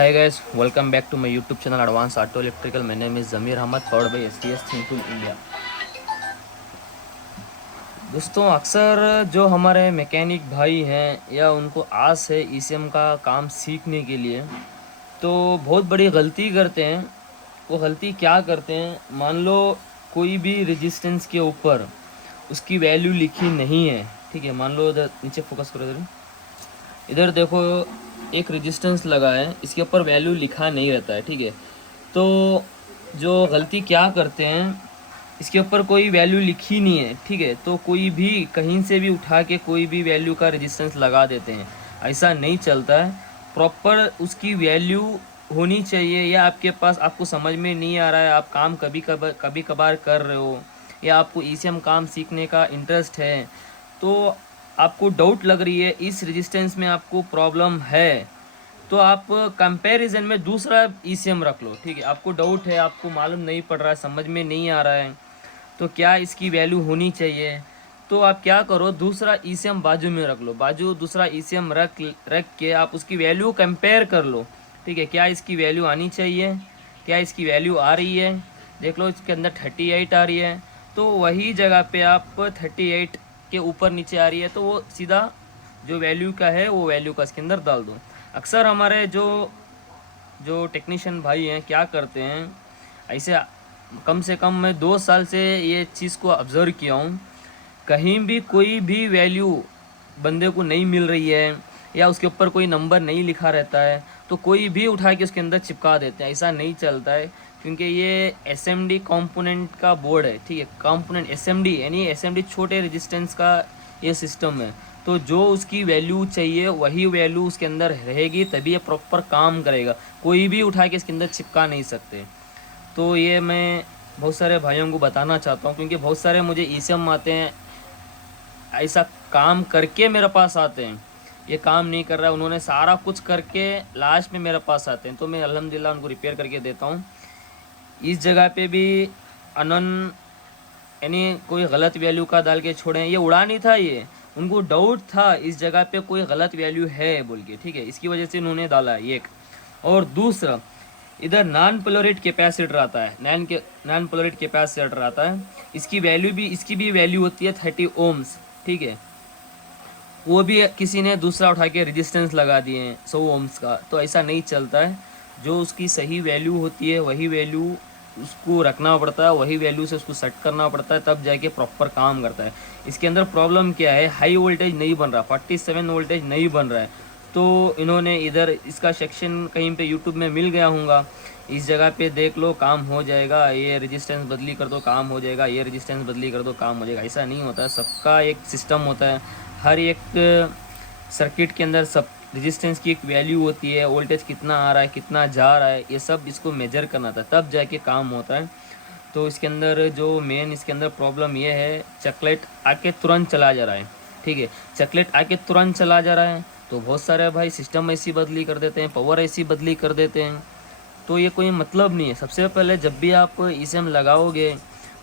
Hi guys, welcome back to my YouTube channel advance auto electrical. My name is Zameer Ahmed, powered by STS thinkful India. दोस्तों, अक्सर जो हमारे mechanic भाई हैं या उनको आस है ईसीएम का काम सीखने के लिए, तो बहुत बड़ी गलती करते हैं। वो गलती क्या करते हैं, मान लो कोई भी रेजिस्टेंस के ऊपर उसकी वैल्यू लिखी नहीं है। ठीक है, मान लो इधर नीचे फोकस करो, इधर देखो एक रेजिस्टेंस लगा है, इसके ऊपर वैल्यू लिखा नहीं रहता है। ठीक है, तो जो गलती क्या करते हैं, इसके ऊपर कोई वैल्यू लिखी नहीं है। ठीक है, तो कोई भी कहीं से भी उठा के कोई भी वैल्यू का रेजिस्टेंस लगा देते हैं। ऐसा नहीं चलता है। प्रॉपर उसकी वैल्यू होनी चाहिए। या आपके पास, आपको समझ में नहीं आ रहा है, आप काम कभी कभार कर रहे हो, या आपको ईसीएम काम सीखने का इंटरेस्ट है, तो आपको डाउट लग रही है इस रेजिस्टेंस में आपको प्रॉब्लम है, तो आप कंपैरिजन में दूसरा ईसीएम रख लो। ठीक है, आपको डाउट है, आपको मालूम नहीं पड़ रहा है, समझ में नहीं आ रहा है तो क्या इसकी वैल्यू होनी चाहिए, तो आप क्या करो, दूसरा ईसीएम बाजू में रख लो। बाजू दूसरा ईसीएम रख के आप उसकी वैल्यू कंपेयर कर लो। ठीक है, क्या इसकी वैल्यू आनी चाहिए, क्या इसकी वैल्यू आ रही है, देख लो इसके अंदर 38 आ रही है, तो वही जगह पे आप 38 के ऊपर नीचे आ रही है तो वो सीधा जो वैल्यू का है वो वैल्यू का इसके अंदर डाल दो। अक्सर हमारे जो जो टेक्नीशियन भाई हैं क्या करते हैं, ऐसे कम से कम मैं 2 साल से ये चीज़ को ऑब्ज़र्व किया हूँ। कहीं भी कोई भी वैल्यू बंदे को नहीं मिल रही है या उसके ऊपर कोई नंबर नहीं लिखा रहता है, तो कोई भी उठा के उसके अंदर चिपका देते हैं। ऐसा नहीं चलता है, क्योंकि ये एसएमडी कंपोनेंट का बोर्ड है। ठीक है, कंपोनेंट एसएमडी यानी एसएमडी छोटे रेजिस्टेंस का ये सिस्टम है। तो जो उसकी वैल्यू चाहिए वही वैल्यू उसके अंदर रहेगी, तभी ये प्रॉपर काम करेगा। कोई भी उठा के इसके अंदर चिपका नहीं सकते। तो ये मैं बहुत सारे भाइयों को बताना चाहता हूँ, क्योंकि बहुत सारे मुझे ईसीएम आते हैं, ऐसा काम करके मेरे पास आते हैं। ये काम नहीं कर रहा है, उन्होंने सारा कुछ करके लास्ट में मेरे पास आते हैं, तो मैं अल्हम्दुलिल्लाह उनको रिपेयर करके देता हूँ। इस जगह पे भी अनन यानी कोई गलत वैल्यू का डाल के छोड़े, ये उड़ा नहीं था, ये उनको डाउट था इस जगह पे कोई गलत वैल्यू है बोल के। ठीक है, इसकी वजह से उन्होंने डाला है एक। और दूसरा, इधर नॉन पोलरिट कैपेसिटर आता है, नॉन पोलरिट कैपेसिटर आता है, इसकी भी वैल्यू होती है 30 ओम्स। ठीक है, वो भी किसी ने दूसरा उठा के रेजिस्टेंस लगा दिए हैं 100 ओम्स का, तो ऐसा नहीं चलता है। जो उसकी सही वैल्यू होती है वही वैल्यू उसको रखना पड़ता है, वही वैल्यू से उसको सेट करना पड़ता है, तब जाके प्रॉपर काम करता है। इसके अंदर प्रॉब्लम क्या है, हाई वोल्टेज नहीं बन रहा, 47 वोल्टेज नहीं बन रहा है। तो इन्होंने इधर इसका सेक्शन कहीं पे यूट्यूब में मिल गया होगा, इस जगह पे देख लो, काम हो जाएगा, ये रेजिस्टेंस बदली कर दो काम हो जाएगा, ये रेजिस्टेंस बदली कर दो काम हो जाएगा। ऐसा नहीं होता है, सबका एक सिस्टम होता है। हर एक सर्किट के अंदर सब रेजिस्टेंस की एक वैल्यू होती है, वोल्टेज कितना आ रहा है, कितना जा रहा है, ये सब इसको मेजर करना था, तब जाके काम होता है। तो इसके अंदर जो मेन इसके अंदर प्रॉब्लम ये है, चॉकलेट आके तुरंत चला जा रहा है। ठीक है, चॉकलेट आके तुरंत चला जा रहा है, तो बहुत सारे भाई सिस्टम ऐसी बदली कर देते हैं, पावर ऐसी बदली कर देते हैं, तो ये कोई मतलब नहीं है। सबसे पहले जब भी आप ईसीएम लगाओगे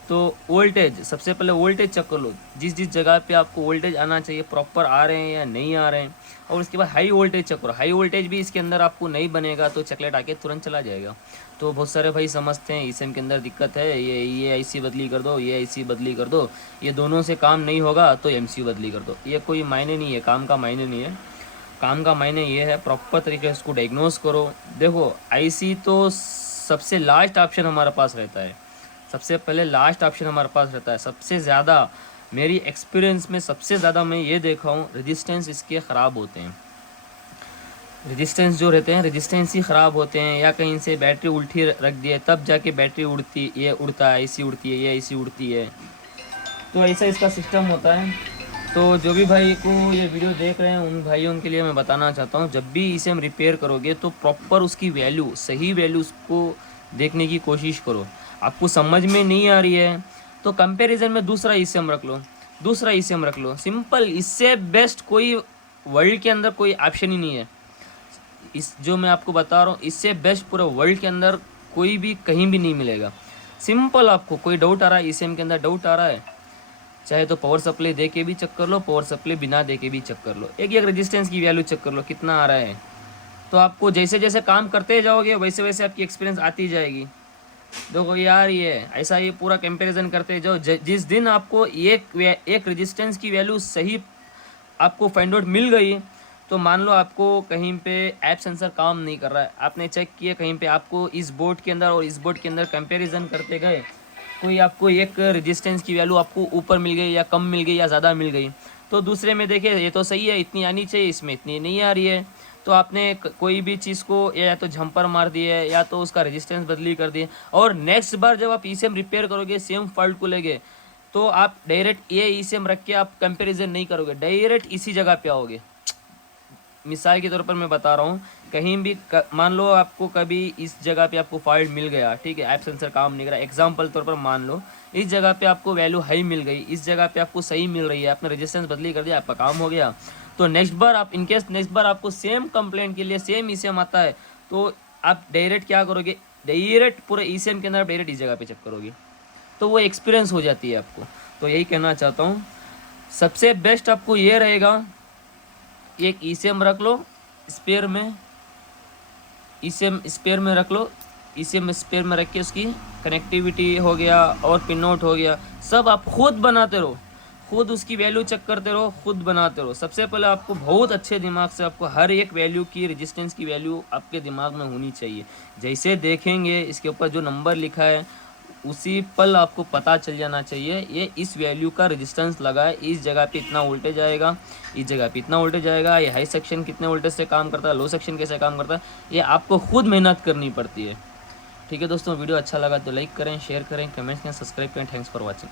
तो वोल्टेज, सबसे पहले वोल्टेज चेक कर लो, जिस जिस जगह पे आपको वोल्टेज आना चाहिए प्रॉपर आ रहे हैं या नहीं आ रहे हैं। और उसके बाद हाई वोल्टेज चेक करो, हाई वोल्टेज भी इसके अंदर आपको नहीं बनेगा तो चॉकलेट आके तुरंत चला जाएगा। तो बहुत सारे भाई समझते हैं ईसीएम के अंदर दिक्कत है, ये ऐसी बदली कर दो, ये ऐसी बदली कर दो, ये दोनों से काम नहीं होगा तो एमसीयू बदली कर दो। ये कोई मायने नहीं है, काम का मायने नहीं है। काम का मायने ये है, प्रॉपर तरीके से उसको डायग्नोस करो। देखो, आईसी तो सबसे लास्ट ऑप्शन हमारे पास रहता है, सबसे पहले लास्ट ऑप्शन हमारे पास रहता है। सबसे ज़्यादा मेरी एक्सपीरियंस में सबसे ज़्यादा मैं ये देखा हूँ, रेजिस्टेंस इसके ख़राब होते हैं। रेजिस्टेंस जो रहते हैं, रेजिस्टेंस ही ख़राब होते हैं, या कहीं से बैटरी उल्टी रख दिए तब जाके बैटरी उड़ती, ये उड़ता है, ऐसी उड़ती है, ये ऐसी उड़ती है, तो ऐसा इसका सिस्टम होता है। तो जो भी भाई को ये वीडियो देख रहे हैं उन भाइयों के लिए मैं बताना चाहता हूँ, जब भी इसे हम रिपेयर करोगे तो प्रॉपर उसकी वैल्यू, सही वैल्यू उसको देखने की कोशिश करो। आपको समझ में नहीं आ रही है तो कंपैरिजन में दूसरा ईसीएम रख लो, दूसरा ईसीएम रख लो, सिंपल। इससे बेस्ट कोई वर्ल्ड के अंदर कोई ऑप्शन ही नहीं है। इस जो मैं आपको बता रहा हूँ, इससे बेस्ट पूरे वर्ल्ड के अंदर कोई भी कहीं भी नहीं मिलेगा। सिंपल, आपको कोई डाउट आ रहा है ईसीएम के अंदर, डाउट आ रहा है, चाहे तो पावर सप्लाई दे के भी चेक कर लो, पावर सप्लाई बिना दे के भी चेक कर लो, एक एक रेजिस्टेंस की वैल्यू चेक कर लो कितना आ रहा है। तो आपको जैसे जैसे काम करते जाओगे वैसे वैसे आपकी एक्सपीरियंस आती जाएगी। देखो यार, ये ऐसा ये पूरा कंपैरिजन करते जाओ। जिस दिन आपको एक रेजिस्टेंस की वैल्यू सही आपको फाइंड आउट मिल गई, तो मान लो आपको कहीं पे ऐप सेंसर काम नहीं कर रहा है, आपने चेक किया कहीं पे, आपको इस बोर्ड के अंदर और इस बोर्ड के अंदर कंपैरिजन करते गए, कोई आपको एक रेजिस्टेंस की वैल्यू आपको ऊपर मिल गई या कम मिल गई या ज़्यादा मिल गई, तो दूसरे में देखिए ये तो सही है, इतनी आनी चाहिए, इसमें इतनी नहीं आ रही है, तो आपने कोई भी चीज़ को या तो झंपर मार दिए या तो उसका रेजिस्टेंस बदली कर दिए, और नेक्स्ट बार जब आप ईसीएम रिपेयर करोगे सेम फॉल्ट को लेके, तो आप डायरेक्ट ये ईसीएम रख के आप कंपैरिजन नहीं करोगे, डायरेक्ट इसी जगह पे आओगे। मिसाल के तौर पर मैं बता रहा हूँ, कहीं भी मान लो आपको कभी इस जगह पे आपको फॉल्ट मिल गया, ठीक है, ऐप सेंसर काम नहीं कर रहा, एग्जाम्पल तौर पर मान लो इस जगह पे आपको वैल्यू हाई मिल गई, इस जगह पे आपको सही मिल रही है, आपने रेजिस्टेंस बदली कर दिया, आपका काम हो गया। तो नेक्स्ट बार आप इनकेस नेक्स्ट बार आपको सेम कंप्लेंट के लिए सेम ईसीएम आता है, तो आप डायरेक्ट क्या करोगे, डायरेक्ट पूरे ईसीएम के अंदर डायरेक्ट इस जगह पे चेक करोगे, तो वो एक्सपीरियंस हो जाती है आपको। तो यही कहना चाहता हूँ, सबसे बेस्ट आपको ये रहेगा, एक ईसीएम रख लो स्पेयर में, ईसीएम स्पेयर में रख लो, ईसीएम स्पेयर में रख के उसकी कनेक्टिविटी हो गया और पिन आउट हो गया, सब आप खुद बनाते रहो, खुद उसकी वैल्यू चेक करते रहो, खुद बनाते रहो। सबसे पहले आपको बहुत अच्छे दिमाग से आपको हर एक वैल्यू की रेजिस्टेंस की वैल्यू आपके दिमाग में होनी चाहिए। जैसे देखेंगे इसके ऊपर जो नंबर लिखा है उसी पल आपको पता चल जाना चाहिए ये इस वैल्यू का रेजिस्टेंस लगा है, इस जगह पे इतना वोल्टेज आएगा, इस जगह पे इतना वोल्टेज आएगा, ये हाई सेक्शन कितने वोल्टेज से काम करता है, लो सेक्शन कैसे काम करता है, ये आपको खुद मेहनत करनी पड़ती है। ठीक है दोस्तों, वीडियो अच्छा लगा तो लाइक करें, शेयर करें, कमेंट्स करें, सब्सक्राइब करें। Thanks for watching.